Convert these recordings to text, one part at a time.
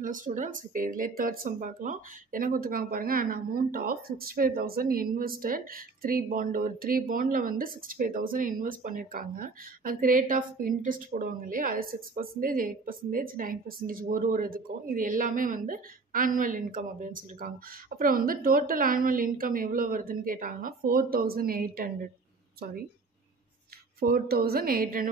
Hello students, இப்போ இதிலே third sum பார்க்கலாம். என்ன கொடுத்துருக்காங்க பாருங்க, an amount of 65,000 invested 3 bond. ஒரு 3 bondல வந்து 65,000 இன்வெஸ்ட் பண்ணியிருக்காங்க. அதுக்கு ரேட் ஆஃப் இன்ட்ரெஸ்ட் போடுவாங்க இல்லையா, அது 6%, 8%, 9% ஒரு இதுக்கும். இது எல்லாமே வந்து ஆனுவல் இன்கம் அப்படின்னு சொல்லியிருக்காங்க. அப்புறம் வந்து டோட்டல் ஆனுவல் இன்கம் எவ்வளோ வருதுன்னு கேட்டாங்கன்னா 4,800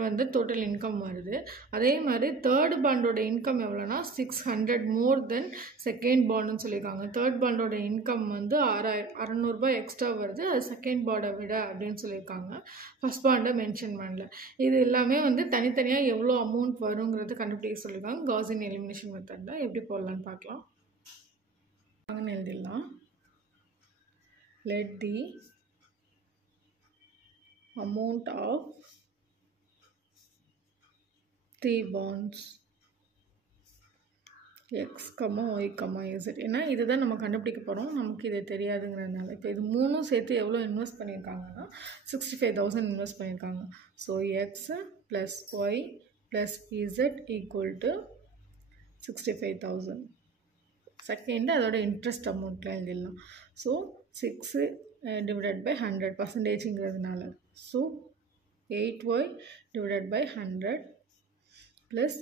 வந்து டோட்டல் இன்கம் வருது. அதே மாதிரி தேர்ட் பாண்டோட இன்கம் எவ்வளோனா 600 மோர் தென் செகண்ட் பாண்டுன்னு சொல்லியிருக்காங்க. தேர்ட் பாண்டோட இன்கம் வந்து 600 ரூபாய் எக்ஸ்ட்ரா வருது, அது செகண்ட் பாண்டை விட அப்படின்னு சொல்லியிருக்காங்க. ஃபர்ஸ்ட் பாண்டை மென்ஷன் பண்ணல. இது எல்லாமே வந்து தனித்தனியாக எவ்வளோ அமௌண்ட் வருங்கிறது கண்டுபிடிக்க சொல்லியிருக்காங்க. காஸியன் எலிமினேஷன் மெத்தடில் எப்படி போடலான்னு பார்க்கலாம். எழுதிடலாம். Let the amount of 3 bonds x, y, z. ஏன்னா இதுதான் நம்ம கண்டுபிடிக்க போகிறோம், நமக்கு இது தெரியாதுங்கிறதுனால. இப்போ இது மூணும் சேர்த்து எவ்வளோ இன்வெஸ்ட் பண்ணியிருக்காங்கன்னா 65,000 இன்வெஸ்ட் பண்ணியிருக்காங்க. So x plus y plus z equal to 65,000. Second அதோட இன்ட்ரெஸ்ட் அமௌண்ட்டில் எழுதிடலாம். ஸோ 6 divided by 100 பர்சன்டேஜுங்கிறதுனால. ஸோ 8y divided by 100 ப்ளஸ்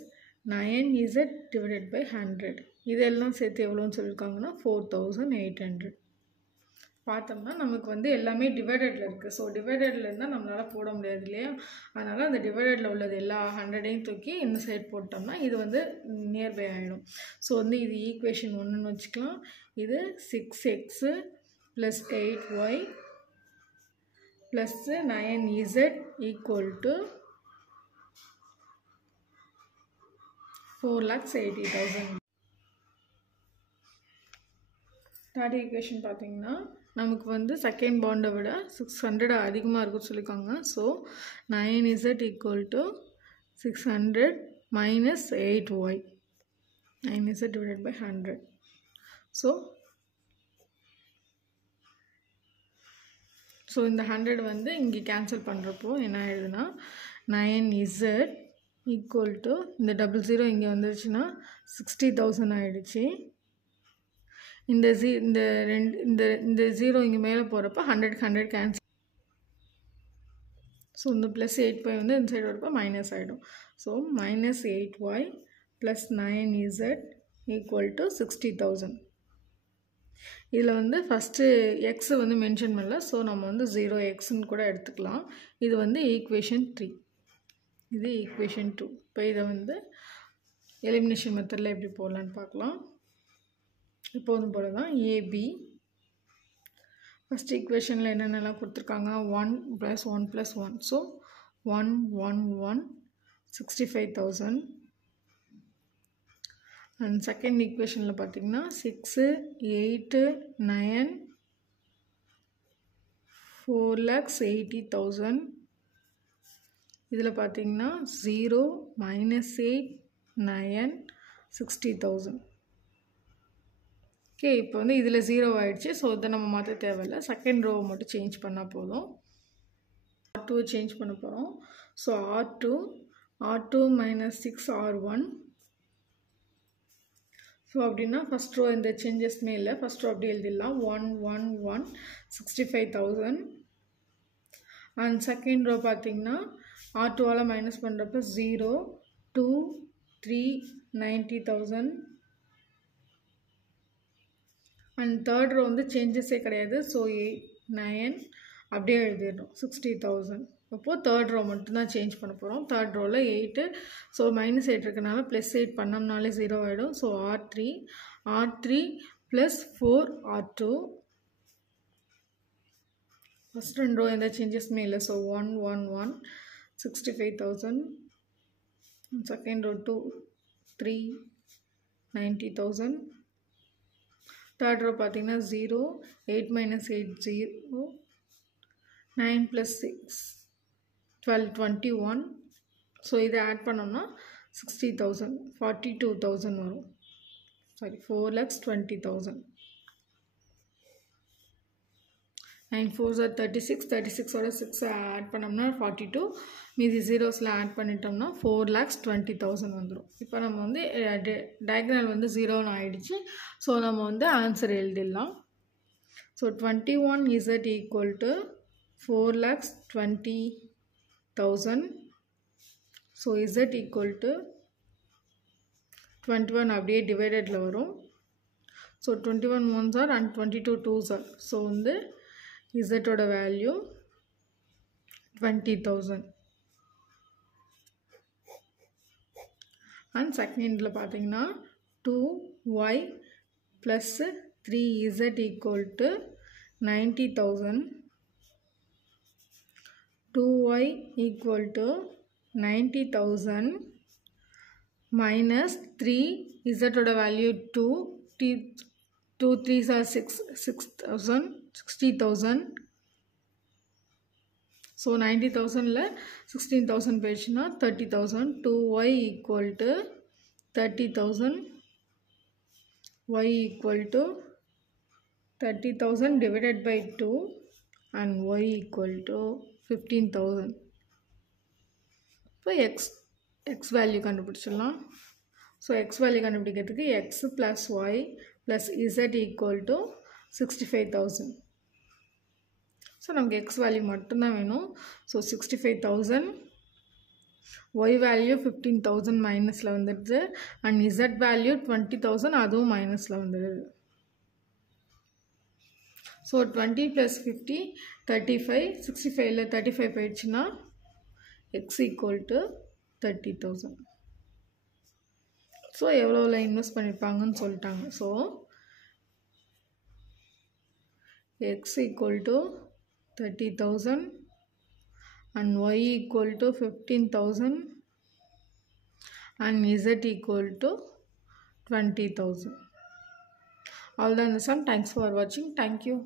9z divided by 100. இதெல்லாம் சேர்த்து எவ்வளோன்னு சொல்லியிருக்காங்கன்னா 4,800. பார்த்தோம்னா நமக்கு வந்து எல்லாமே டிவைடடில் இருக்குது. ஸோ டிவைடடில் இருந்தால் நம்மளால் போட முடியாது இல்லையா, அதனால் அந்த டிவைடடில் உள்ளது எல்லா 100ஐயும் தூக்கி இந்த சைட் போட்டோம்னா இது வந்து நியர்பை ஆகிடும். ஸோ வந்து இது ஈக்குவேஷன் 1ன்னு வச்சுக்கலாம். இது 6x plus 8y plus 9z equal to 4,80,000. Third equation பார்த்தீங்கன்னா நமக்கு வந்து செகண்ட் பாண்டை விட 600 அதிகமாக இருக்குன்னு சொல்லியிருக்காங்க. So 9z equal to 600 minus 8y, 9z divided by 100. So இந்த 100 வந்து இங்கே கேன்சல் பண்ணுறப்போ என்ன ஆயிடுதுன்னா 9z ஈக்குவல் டு இந்த 00 இங்கே வந்துருச்சுன்னா 60,000 ஆயிடுச்சு. இந்த 0 இங்கே மேலே போகிறப்ப 100 கேன்சல். ஸோ இந்த ப்ளஸ் 8y வந்து இந்த சைடு வரப்போ மைனஸ் ஆகிடும். So minus 8y plus 9z equal to 60,000. இதில் வந்து ஃபஸ்ட்டு எக்ஸ் வந்து மென்ஷன் பண்ணல, ஸோ நம்ம வந்து 0xன்னு கூட எடுத்துக்கலாம். இது வந்து ஈக்குவேஷன் 3, இது ஈக்குவேஷன் 2. இப்போ இதை வந்து எலிமினேஷன் மெத்தடில் எப்படி போடலான்னு பார்க்கலாம். இப்போதும் போல தான் ஏபி. ஃபஸ்ட் ஈக்குவேஷனில் என்னென்னலாம் கொடுத்துருக்காங்க, 1 + 1 + 1. ஸோ 1 1 1 65,000. அண்ட் செகண்ட் ஈக்குவேஷனில் பார்த்தீங்கன்னா 6 8 9 4,80,000. இதில் பார்த்தீங்கன்னா 0 -8 9 60,000. ஓகே, இப்போ வந்து இதில் 0 ஆகிடுச்சு. ஸோ இதை நம்ம மாற்ற தேவையில்லை, செகண்ட் ரோவை மட்டும் சேஞ்ச் பண்ணால் போதும். R2 சேஞ்ச் பண்ண போகிறோம். So R2 -6 R1. ஸோ அப்படின்னா ஃபஸ்ட் ரோ எந்த சேஞ்சஸ்மே இல்லை, ஃபஸ்ட் ரோ அப்படி எழுதிடலாம். 1 1 1 65,000. அண்ட் செகண்ட் ரோ பார்த்தீங்கன்னா R2வால் மைனஸ் பண்ணுறப்ப 0 2 3 90,000. அண்ட் தேர்ட் ரோ வந்து சேஞ்சஸே கிடையாது. ஸோ 8 9 அப்படியே எழுதிடணும் 60,000. அப்போது தேர்ட் ரோ மட்டும்தான் சேஞ்ச் பண்ண போகிறோம். தேர்ட் ரோவில் 8, ஸோ -8 இருக்கனால +8 பண்ணோம்னாலே 0 ஆகிடும். So R3 plus 4 R2. First ரெண்டு ரோ எந்த சேஞ்சஸுமே இல்லை. So 1 1 1 65,000. Second row 2 3 90,000. Third row பார்த்தீங்கன்னா 0 8 -8 0 9 + 6 12 21. ஸோ இதை ஆட் பண்ணோம்னா 60,000 42,000 வரும். சாரி 4,20,000. 9 4s are 36, 36 ஓட 6 ஆட் பண்ணோம்னா 42, மீதி ஜீரோஸில் ஆட் பண்ணிட்டோம்னா 4,20,000 வந்துடும். இப்போ நம்ம வந்து டயக்னல் வந்து 0ன்னு ஆகிடுச்சு. ஸோ நம்ம வந்து ஆன்சர் எழுதிடலாம். So 21Z equal to 4,20,000. So Z equal to 21 அப்படியே டிவைடடில் வரும். So 21 1s are and 22 2s are. So வந்து இசட்டோட வேல்யூ 20,000. அண்ட் செகண்டில் பார்த்தீங்கன்னா 2y plus 3z equal to 90,000. 2y equal to 90,000 minus 3 இசட்டோட வேல்யூ 2 3s are 60,000. ஸோ 90,000ல் 16,000 போயிடுச்சுன்னா 30,000. 2y equal to 30,000. y equal to 30,000 divided by 2 and y equal to 15,000. இப்போ x value கண்டுபிடிச்சிடலாம். So x value கண்டுபிடிக்கிறதுக்கு x plus y plus z equal to 65,000. So நமக்கு x value மட்டும்தான் வேணும். So 65,000, y value 15,000 மைனஸில் வந்துடுது, அண்ட் z வேல்யூ 20,000 அதுவும் மைனஸில் வந்துடுது. ஸோ 20 + 50 35, 65ல் 35 போயிடுச்சுன்னா x equal to 30,000. ஸோ எவ்வளோவில் இன்வெஸ்ட் பண்ணியிருப்பாங்கன்னு சொல்லிட்டாங்க. So x equal to 30,000 and y equal to 15,000 and z equal to 20,000. All done the sum. Thanks for watching. Thank you.